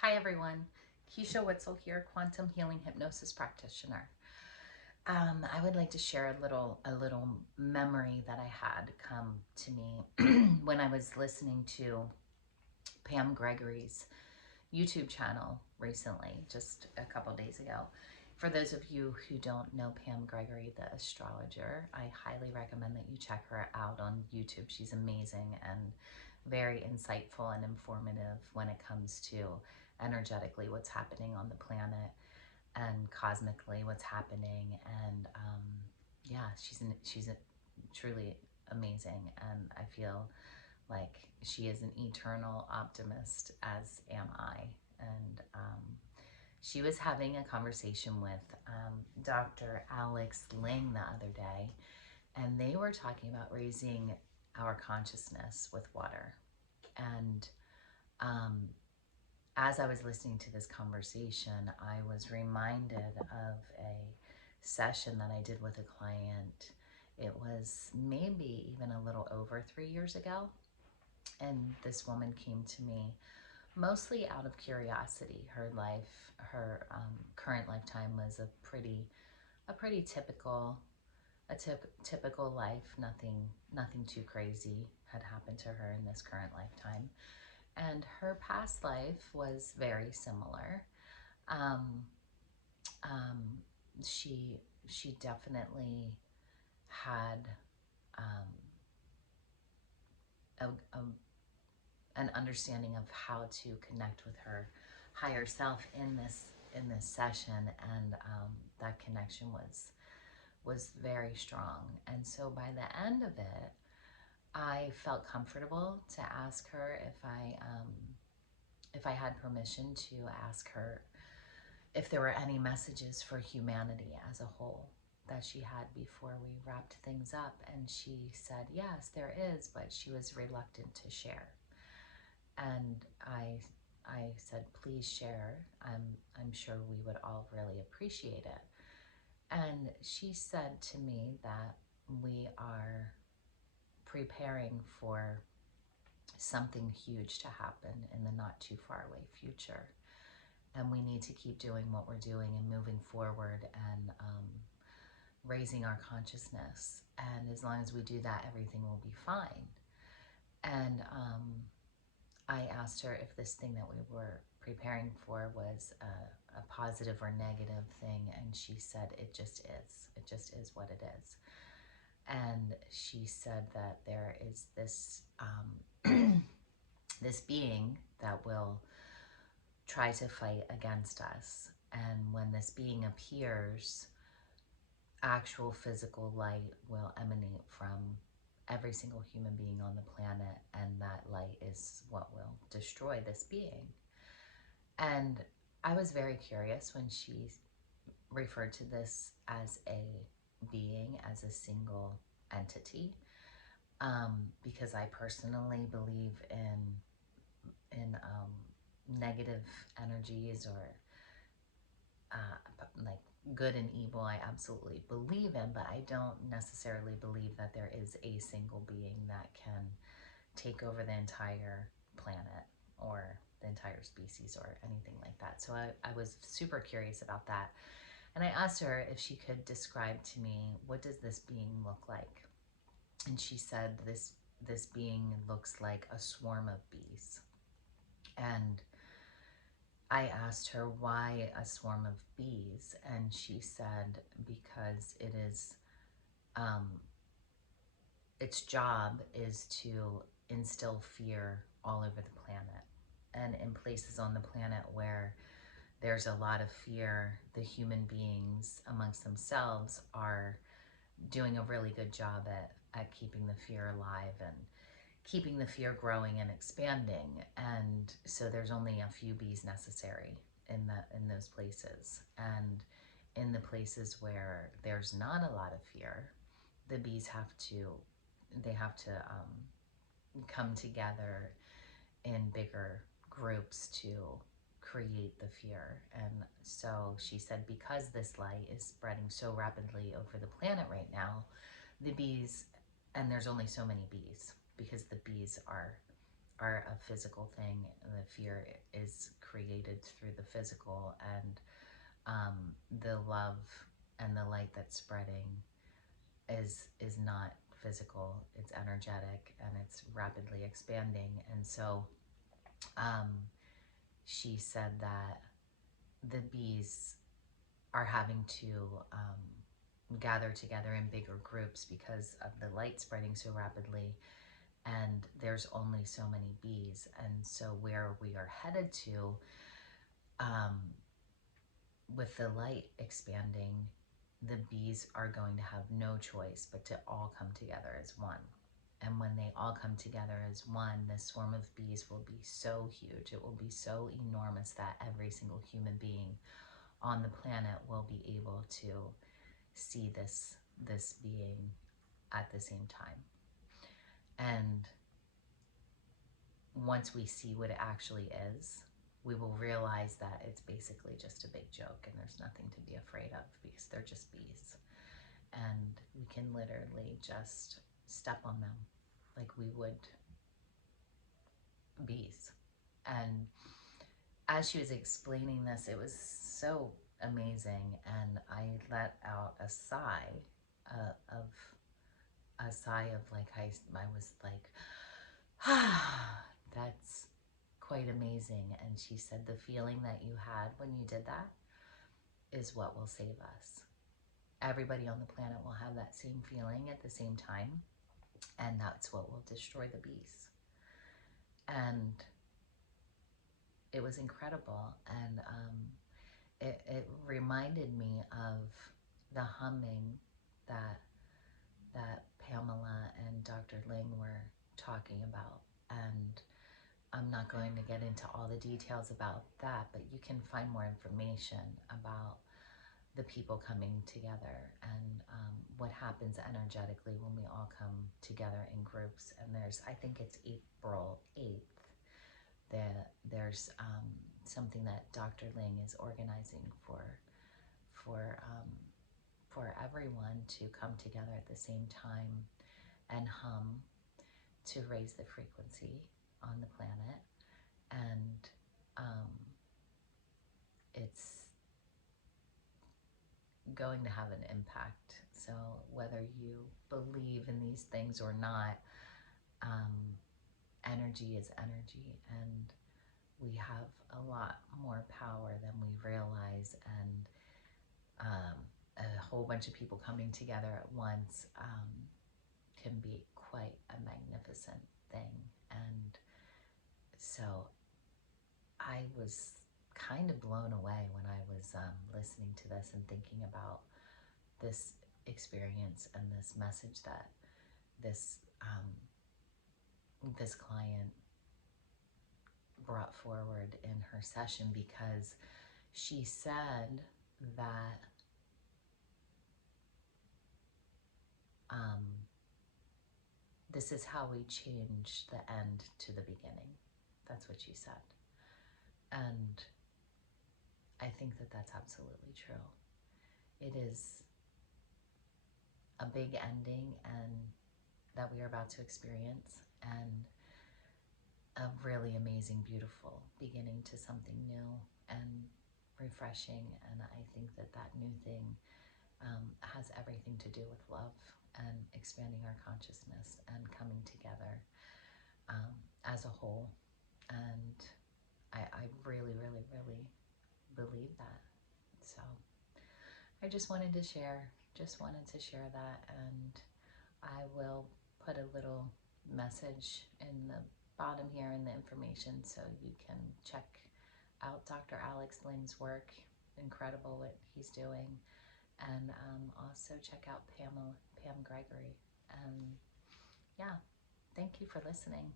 Hi everyone, Keisha Witzel here, quantum healing hypnosis practitioner. I would like to share a little memory that I had come to me when I was listening to Pam Gregory's YouTube channel recently, just a couple days ago. For those of you who don't know Pam Gregory, the astrologer, I highly recommend that you check her out on YouTube. She's amazing and very insightful and informative when it comes to energetically what's happening on the planet and cosmically what's happening. And yeah, she's truly amazing, and I feel like she is an eternal optimist, as am I. And she was having a conversation with Dr. Alex Ling the other day, and they were talking about raising our consciousness with water. And um, as I was listening to this conversation, I was reminded of a session that I did with a client. It was maybe even a little over 3 years ago. And this woman came to me mostly out of curiosity. Her current lifetime was a pretty typical, typical life. Nothing too crazy had happened to her in this current lifetime, and her past life was very similar. Um, um, she definitely had um, a an understanding of how to connect with her higher self in this session, and that connection was very strong. And so by the end of it, I felt comfortable to ask her if I had permission to ask her if there were any messages for humanity as a whole that she had before we wrapped things up. And she said yes, there is, but she was reluctant to share. And I said, please share. I'm sure we would all really appreciate it. And she said to me that we are preparing for something huge to happen in the not too far away future. And we need to keep doing what we're doing and moving forward and raising our consciousness. And as long as we do that, everything will be fine. And I asked her if this thing that we were preparing for was a positive or negative thing, and she said it just is. It just is what it is. And she said that there is this this being that will try to fight against us, and when this being appears, actual physical light will emanate from every single human being on the planet, and that light is what will destroy this being. And I was very curious when she referred to this as a being, as a single entity, because I personally believe in negative energies, or like good and evil. I absolutely believe in, but I don't necessarily believe that there is a single being that can take over the entire planet or the entire species or anything like that. So I was super curious about that. And I asked her if she could describe to me, what does this being look like? And she said this being looks like a swarm of bees. And I asked her why a swarm of bees, and she said because it is its job is to instill fear all over the planet. And in places on the planet where there's a lot of fear, the human beings amongst themselves are doing a really good job at keeping the fear alive and keeping the fear growing and expanding. And so there's only a few bees necessary in those places. And in the places where there's not a lot of fear, the bees have to come together in bigger groups to create the fear. And so she said, because this light is spreading so rapidly over the planet right now, the bees, and there's only so many bees because the bees are are a physical thing. The fear is created through the physical, and the love and the light that's spreading is not physical. It's energetic, and it's rapidly expanding. And so um, she said that the bees are having to gather together in bigger groups because of the light spreading so rapidly, and there's only so many bees. And so where we are headed to, um, with the light expanding, the bees are going to have no choice but to all come together as one. And when they all come together as one, the swarm of bees will be so huge, it will be so enormous that every single human being on the planet will be able to see this being at the same time. And once we see what it actually is, we will realize that it's basically just a big joke and there's nothing to be afraid of because they're just bees. And we can literally just step on them like we would bees. And as she was explaining this, it was so amazing, and I let out a sigh of like I was like, ah, that's quite amazing. And she said the feeling that you had when you did that is what will save us. Everybody on the planet will have that same feeling at the same time, and that's what will destroy the bees. And it was incredible, and it reminded me of the humming that Pamela and Dr. Ling were talking about. And I'm not going to get into all the details about that, but you can find more information about the people coming together and what happens energetically when we all come together in groups. And I think it's April 8th, there's something that Dr. Ling is organizing for everyone to come together at the same time and hum to raise the frequency on the planet. And it's going to have an impact. So whether you believe in these things or not, energy is energy, and we have a lot more power than we realize. And a whole bunch of people coming together at once can be quite a magnificent thing. And so I was kind of blown away when I was listening to this and thinking about this experience and this message that this this client brought forward in her session, because she said that this is how we change the end to the beginning. That's what she said. And I think that that's absolutely true. It is a big ending and that we are about to experience, and a really amazing, beautiful beginning to something new and refreshing. And I think that that new thing has everything to do with love and expanding our consciousness and coming together as a whole. And I really, really, really believe that. So I just wanted to share that, and I will put a little message in the bottom here in the information so you can check out Dr. Alex Ling's work. Incredible what he's doing. And also check out Pam Gregory. Yeah, thank you for listening.